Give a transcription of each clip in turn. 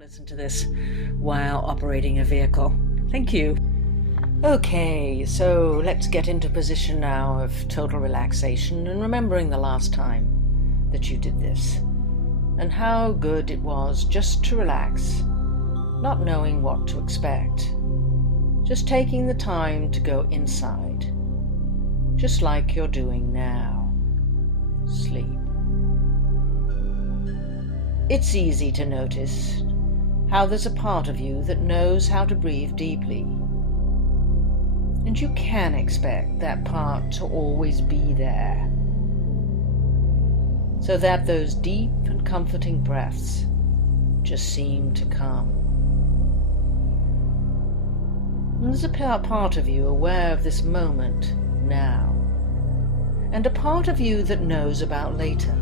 Listen to this while operating a vehicle. Thank you. Okay, so let's get into position now of total relaxation and remembering the last time that you did this and how good it was just to relax, not knowing what to expect, just taking the time to go inside, just like you're doing now. Sleep. It's easy to notice how there's a part of you that knows how to breathe deeply. And you can expect that part to always be there, so that those deep and comforting breaths just seem to come. And there's a part of you aware of this moment now, and a part of you that knows about later.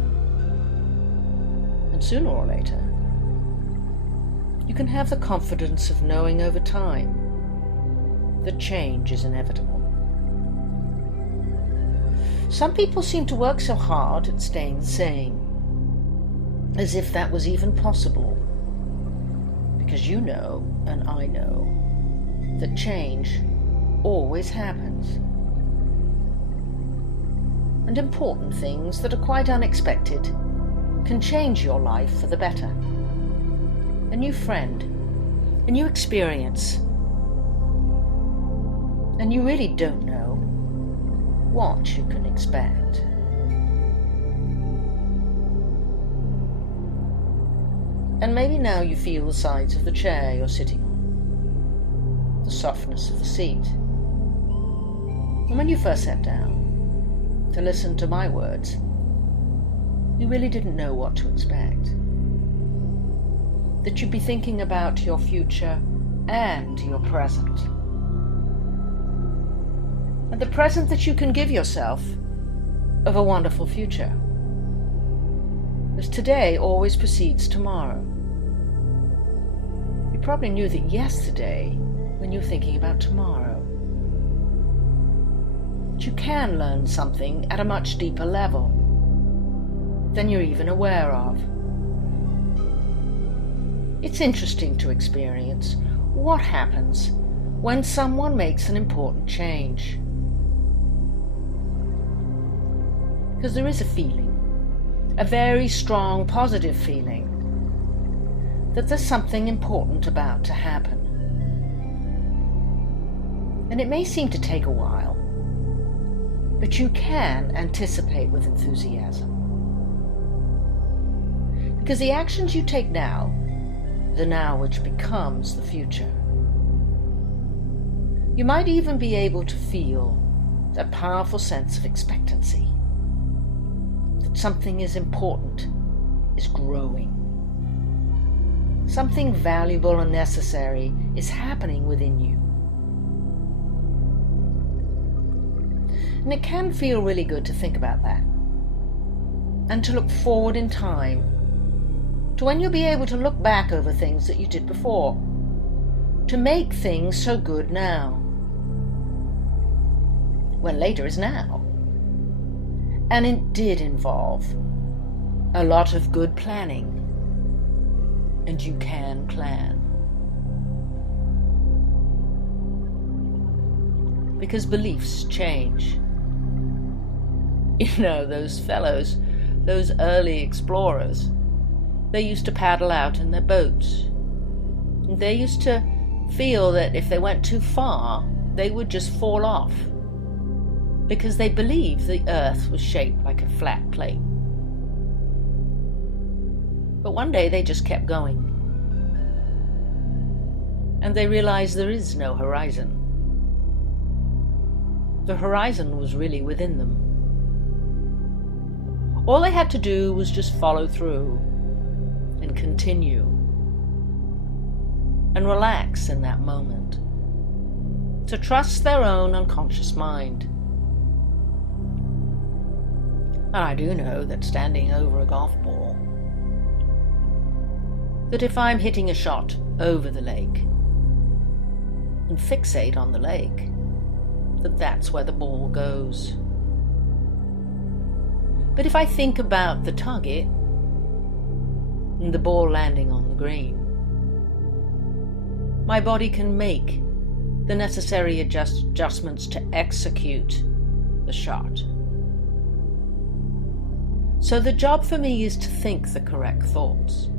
And sooner or later, you can have the confidence of knowing over time that change is inevitable. Some people seem to work so hard at staying the same, as if that was even possible, because you know, and I know, that change always happens. And important things that are quite unexpected can change your life for the better. A new friend, a new experience, and you really don't know what you can expect. And maybe now you feel the sides of the chair you're sitting on, the softness of the seat. And when you first sat down to listen to my words, you really didn't know what to expect. That you'd be thinking about your future and your present. And the present that you can give yourself of a wonderful future. As today always precedes tomorrow. You probably knew that yesterday when you were thinking about tomorrow. But you can learn something at a much deeper level than you're even aware of. It's interesting to experience what happens when someone makes an important change. Because there is a feeling, a very strong positive feeling, that there's something important about to happen. And it may seem to take a while, but you can anticipate with enthusiasm. Because the actions you take now, the now which becomes the future. You might even be able to feel that powerful sense of expectancy, that something is important, is growing. Something valuable and necessary is happening within you. And it can feel really good to think about that, and to look forward in time to when you'll be able to look back over things that you did before, to make things so good now, when later is now. And it did involve a lot of good planning, and you can plan. Because beliefs change. You know, those fellows, those early explorers, they used to paddle out in their boats. They used to feel that if they went too far, they would just fall off, because they believed the earth was shaped like a flat plate. But one day they just kept going, and they realized there is no horizon. The horizon was really within them. All they had to do was just follow through and continue and relax in that moment, to trust their own unconscious mind. And I do know that standing over a golf ball, that if I'm hitting a shot over the lake and fixate on the lake, that that's where the ball goes. But if I think about the target and the ball landing on the green, my body can make the necessary adjustments to execute the shot. So the job for me is to think the correct thoughts,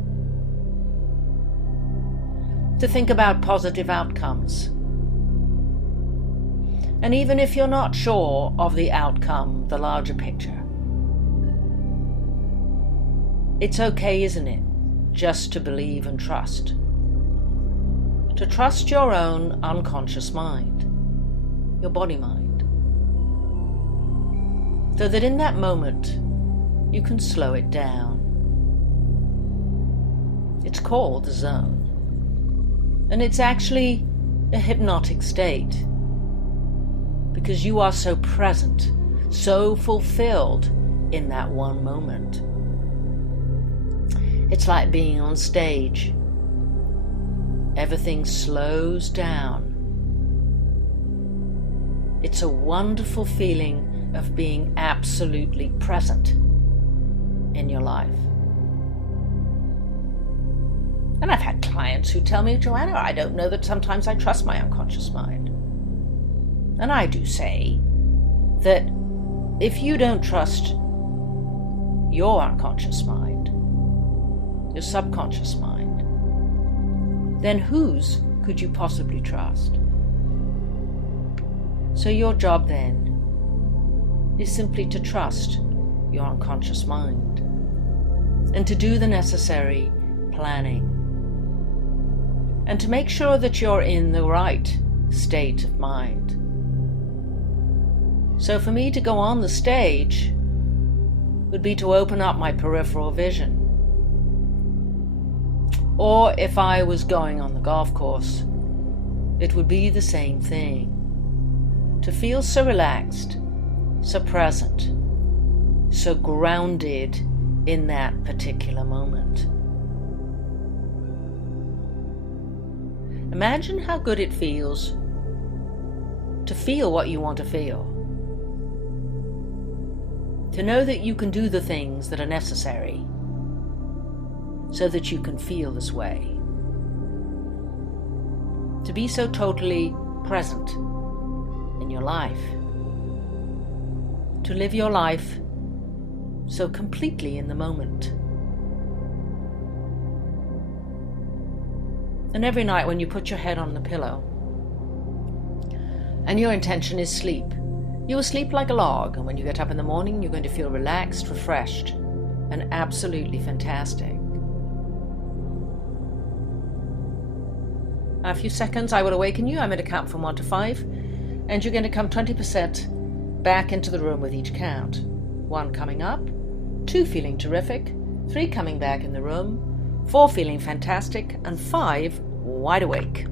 to think about positive outcomes. And even if you're not sure of the outcome, the larger picture, it's okay, isn't it, just to believe and trust. To trust your own unconscious mind, your body mind, so that in that moment you can slow it down. It's called the zone, and it's actually a hypnotic state, because you are so present, so fulfilled in that one moment. It's like being on stage. Everything slows down. It's a wonderful feeling of being absolutely present in your life. And I've had clients who tell me, Joanna, I don't know that sometimes I trust my unconscious mind. And I do say that if you don't trust your unconscious mind, your subconscious mind, then whose could you possibly trust? So your job then is simply to trust your unconscious mind and to do the necessary planning and to make sure that you're in the right state of mind. So for me to go on the stage would be to open up my peripheral vision. Or if I was going on the golf course, it would be the same thing. To feel so relaxed, so present, so grounded in that particular moment. Imagine how good it feels to feel what you want to feel. To know that you can do the things that are necessary so that you can feel this way. To be so totally present in your life. To live your life so completely in the moment. And every night when you put your head on the pillow and your intention is sleep, you will sleep like a log, and when you get up in the morning, you're going to feel relaxed, refreshed, and absolutely fantastic. In a few seconds, I will awaken you. I'm going to count from 1 to 5, and you're going to come 20% back into the room with each count. 1 coming up, 2 feeling terrific, 3 coming back in the room, 4 feeling fantastic, and 5 wide awake.